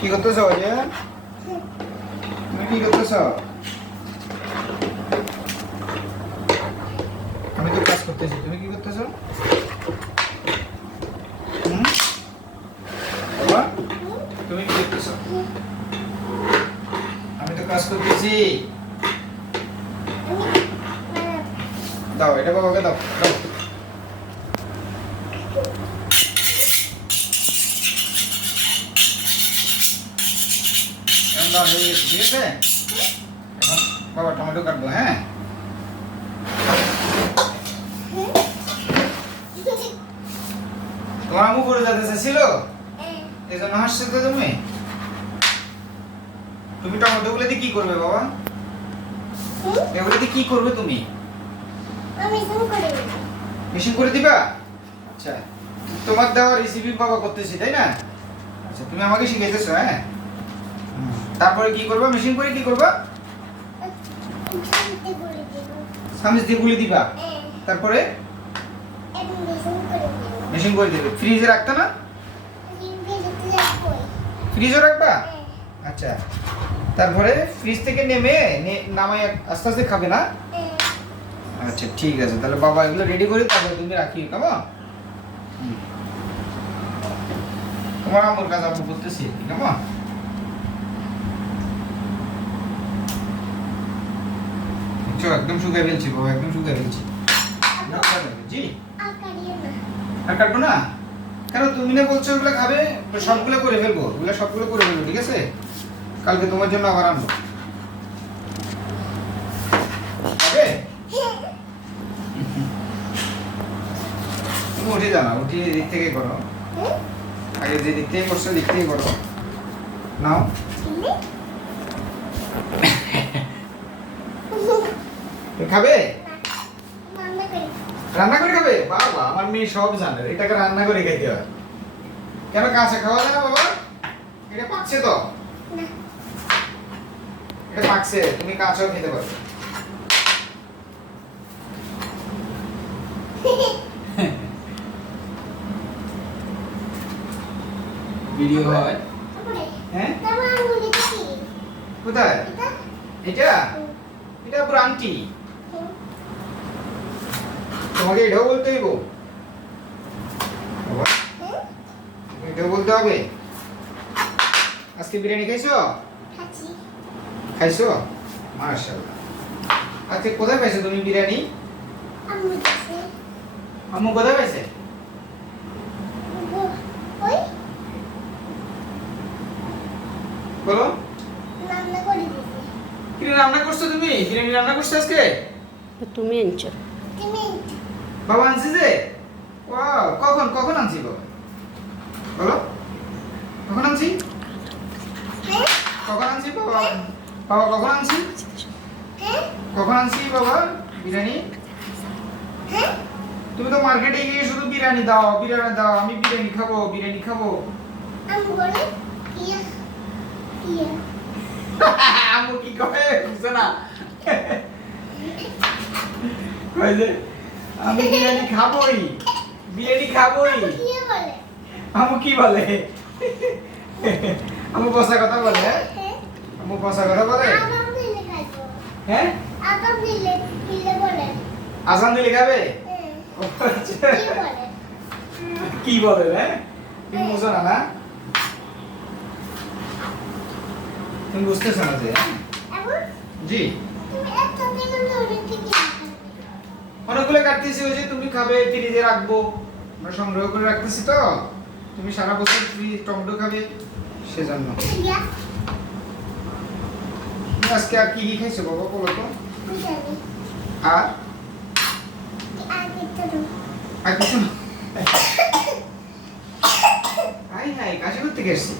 কি করতেছো যে? তুমি কি করতেছো? আমি তো কাজ করতেছি, তুমি কি করতেছো? বাবা তুমি কি করতেছো? আমি তো কাজ করতেছি। দাও এটা বাবাকে দাও দাও। এখন দাও হয়ে গেছে, ঠিক আছে? এখন বাবা টমেটো কাটবো, হ্যাঁ? তোমার আম্মু করে যেতে চাইছিল, এই জন্য হাসছো তো তুমি। তুমি টমেটো গুলো দিয়ে কি করবে বাবা? এগুলো দিয়ে কি করবে তুমি? মেশিন করে দিবা? আচ্ছা, তোমার দেওয়া রেসিপি বাবা করতেছি, তাই না? আচ্ছা, তুমি আমাকে শিখাইতেছো, হ্যাঁ? তারপরে কি করবা? মেশিন করে কি করবা? সামনে দিয়ে গুলি দিবা। তারপরে মেশিন করে দিবে। ফ্রিজে রাখতা না? ফ্রিজে রাখবা? আচ্ছা, তারপরে ফ্রিজ থেকে নামাই আস্তে আস্তে খাবে না? আচ্ছা ঠিক আছে, তাহলে বাবা এগুলো রেডি করে তারপরে তুমি রাখি, কেমন? তোমার আমার কাছে আমি বলতেছি, কেমন? একদম শুকাই ফেলছি বাবা, একদম শুকাই ফেলছি। জি আর কাটবো না কেন? তুমি না বলছো ওগুলো খাবে, সবগুলো করে ফেলবো, ওগুলো সবগুলো করে ফেলবো, ঠিক আছে? কালকে তোমার জন্য আবার আনবো, খাবে? তুমি উঠে যাও না, উঠিয়ে দিক থেকে করো, আগে যে দিক থেকে করছো দিক থেকে করো। নাও খাবে? রান্না করে খাবে? বাবা আমার মেয়ে সব জানে, এটাকে রান্না করে খাইতে হয়। কেন কাঁচা খাওয়া যায় না বাবা? এটা পাকছে তো, এটা পাকছে, তুমি কাঁচাও খেতে পারবে। ভিডিও হয়, হ্যাঁ? কোথায় এটা? এটা পুরো আংটি, তোমাকে এটাও বলতে হইব বাবা, এটাও বলতে হবে। আজকে বিরিয়ানি খাইছো? খাইছো? মাশাআল্লাহ। আজকে কোথায় পাইছো তুমি বিরিয়ানি? আম্মু কোথায় পাইছে? বলো। কি রান্না করছো তুমি? বিরিয়ানি রান্না করছো আজকে? তুমি আনছো? বাবা আনছি যে। ওয়াও, কখন কখন আনছি বাবা? বলো, কখন আনছি? কখন আনছি বাবা? বাবা কখন আনছি? কখন আনছি বাবা বিরিয়ানি? তুমি তো মার্কেটে গিয়ে শুধু বিরিয়ানি দাও, বিরিয়ানি দাও, আমি বিরিয়ানি খাবো, বিরিয়ানি খাবো। আম্মু কি কয় বুঝছো না? কয় যে আমি বিরিয়ানি খাবোই, বিরিয়ানি খাবোই। আম্মু কি বলে? আম্মু বসা কথা বলে, হ্যাঁ? আম্মু বসা কথা বলে, হ্যাঁ? আজান দিলে খাবে? কি বলে, হ্যাঁ? তুমি বুঝো না, না? তুমি বুঝতেছো না যে? জি অনেকগুলো কাটতেছি, ওই যে তুমি খাবে, ফ্রিজে রাখবো, আমরা সংগ্রহ করে রাখতেছি তো, তুমি সারা বছর টমেটো খাবে, সেজন্য। আজকে আর কি কি খাইছো বাবা বলো তো? আর আর কিছু না? হাই হাই, কাশি করতে গেছি।